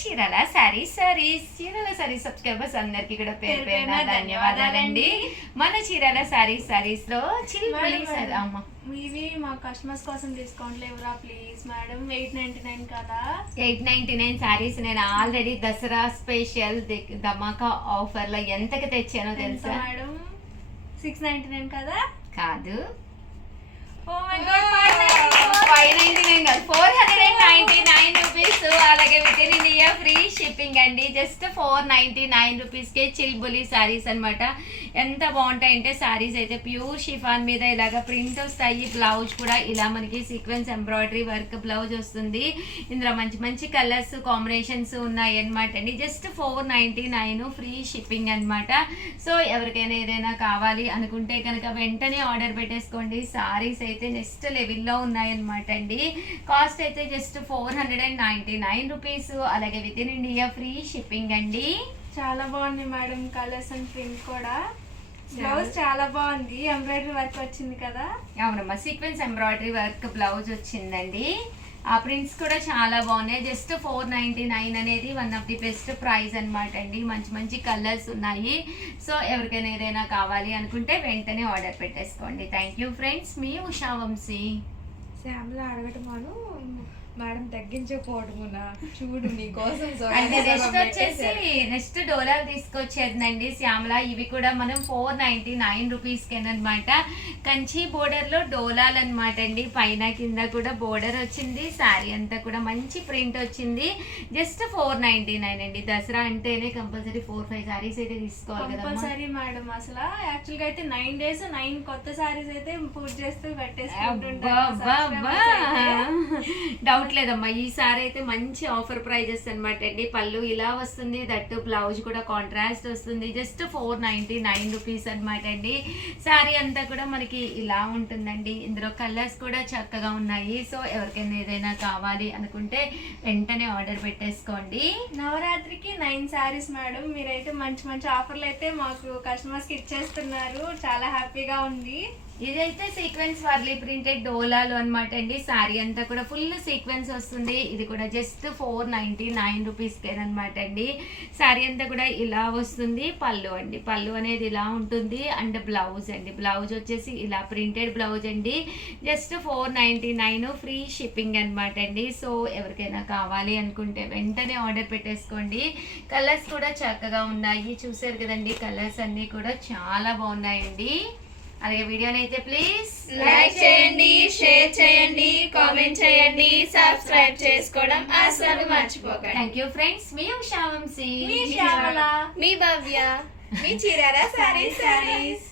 Chirala sari saris Chirala saris subscribers అందరికి కూడా పేరు పేరు పేరున ధన్యవాదాలండి. మన చీరాల సారీస్ సారీస్లో సారీ అమ్మ. ఇవి మా కస్టమర్స్ కోసం డిస్కౌంట్ లేవురా please madam eight ninety nine కదా? ఎయిట్ నైన్టీ నైన్ సారీస్ నేను ఆల్రెడీ దసరా స్పెషల్ ధమాకా ఆఫర్లో ఎంతకి తెచ్చానో తెలుసా? మేడం? సిక్స్ నైన్టీ నైన్ కదా. కాదు ఫైవ్ నైన్టీ నైన్ కాదు four hundred and ninety nine rupees అలాగే with in India free shipping అండి. జస్ట్ ఫోర్ నైంటీ నైన్ రూపీస్కే చిల్బులి సారీస్ అనమాట ఎంత బాగుంటాయంటే సారీస్ అయితే ప్యూర్ షిఫాన్ మీద ఇలాగ ప్రింట్ వస్తాయి. బ్లౌజ్ కూడా ఇలా మనకి సీక్వెన్స్ ఎంబ్రాయిడరీ వర్క్ బ్లౌజ్ వస్తుంది. ఇందులో మంచి మంచి కలర్స్ కాంబినేషన్స్ ఉన్నాయి అనమాట అండి. Just four ninety nine free shipping అనమాట సో ఎవరికైనా ఏదైనా కావాలి అనుకుంటే కనుక వెంటనే ఆర్డర్ పెట్టేసుకోండి. సారీస్ అయితే నెక్స్ట్ లెవెల్లో ఉన్నాయన్నమాట అండి. కాస్ట్ అయితే just four hundred and ninety nine rupees. అలాగే with in India free shipping అండి. చాలా బాగుంది మేడం కలర్స్ అండ్ ప్రింట్ కూడా. బ్లౌజ్ చాలా బాగుంది ఎంబ్రాయిడరీ వర్క్ వచ్చింది కదా. అవునమ్మా సీక్వెన్స్ ఎంబ్రాయిడరీ వర్క్ బ్లౌజ్ వచ్చిందండి. ఆ ప్రింట్స్ కూడా చాలా బాగున్నాయి. జస్ట్ ఫోర్ నైంటీ నైన్ అనేది one of the best price అన్నమాట అండి. మంచి మంచి కలర్స్ ఉన్నాయి. సో ఎవరికైనా ఏదైనా కావాలి అనుకుంటే వెంటనే ఆర్డర్ పెట్టేసుకోండి. థ్యాంక్ యూ ఫ్రెండ్స్ మీ ఉషా వంశీ. శ్యామల అడగటమాను మేడం తగ్గించకపోవడమునా? చూడు నీ కోసం అంటే నెక్స్ట్ వచ్చేసి నెక్స్ట్ డోలార్ తీసుకొచ్చేదండి శ్యామల. ఇవి కూడా మనం ఫోర్ నైన్టీ నైన్ రూపీస్ అనమాట కంచి బోర్డర్లో డోలాల్ అనమాట అండి. పైన కింద కూడా బోర్డర్ వచ్చింది శారీ అంతా కూడా మంచి ప్రింట్ వచ్చింది. జస్ట్ ఫోర్ నైన్టీ నైన్ అండి. దసరా అంటేనే కంపల్సరీ ఫోర్ ఫైవ్ సారీస్ అయితే తీసుకోవాలి కదా కంపల్సరీ మేడం అసలు. యాక్చువల్గా అయితే నైన్ డేస్ నైన్ కొత్త సారీస్ అయితే పూజ చేస్తూ డౌట్ లేదమ్మా. ఈసారి అయితే మంచి ఆఫర్ ప్రైజెస్ అనమాట అండి. పళ్ళు ఇలా వస్తుంది దట్టు బ్లౌజ్ కూడా కాంట్రాస్ట్ వస్తుంది. Just four ninety nine rupees అనమాట అండి. శారీ అంతా కూడా మనకి ఇలా ఉంటుందండి. ఇందులో కలర్స్ కూడా చక్కగా ఉన్నాయి. సో ఎవరికైనా ఏదైనా కావాలి అనుకుంటే వెంటనే ఆర్డర్ పెట్టేసుకోండి. నవరాత్రికి నైన్ శారీస్ మేడం మీరైతే మంచి మంచి ఆఫర్లు అయితే మాకు కస్టమర్స్కి ఇచ్చేస్తున్నారు. చాలా హ్యాపీగా ఉంది. ఇదైతే సీక్వెన్స్ వర్లీ ప్రింటెడ్ డోలాలు అనమాట అండి. శారీ అంతా కూడా ఫుల్ సీక్వెన్స్ వస్తుంది. ఇది కూడా జస్ట్ ఫోర్ నైంటీ నైన్ రూపీస్కే అనమాట అండి. శారీ అంతా కూడా ఇలా వస్తుంది. పళ్ళు అండి. పళ్ళు అనేది ఇలా ఉంటుంది. అండ్ బ్లౌజ్ అండి. బ్లౌజ్ వచ్చేసి ఇలా ప్రింటెడ్ బ్లౌజ్ అండి. Just four ninety nine free shipping అనమాట అండి. సో ఎవరికైనా కావాలి అనుకుంటే వెంటనే ఆర్డర్ పెట్టేసుకోండి. కలర్స్ కూడా చక్కగా ఉన్నాయి. చూసారు కదండి. కలర్స్ అన్నీ కూడా చాలా బాగున్నాయండి. అలాగే వీడియోని అయితే ప్లీజ్ లైక్ చేయండి షేర్ చేయండి కామెంట్ చేయండి సబ్స్క్రైబ్ చేసుకోవడం అసలు మర్చిపోకండి. థ్యాంక్ యూ ఫ్రెండ్స్ మీ వంశీ మీ శ్యామల మీ భవ్య మీ చీరాల సారీ. సారీస్.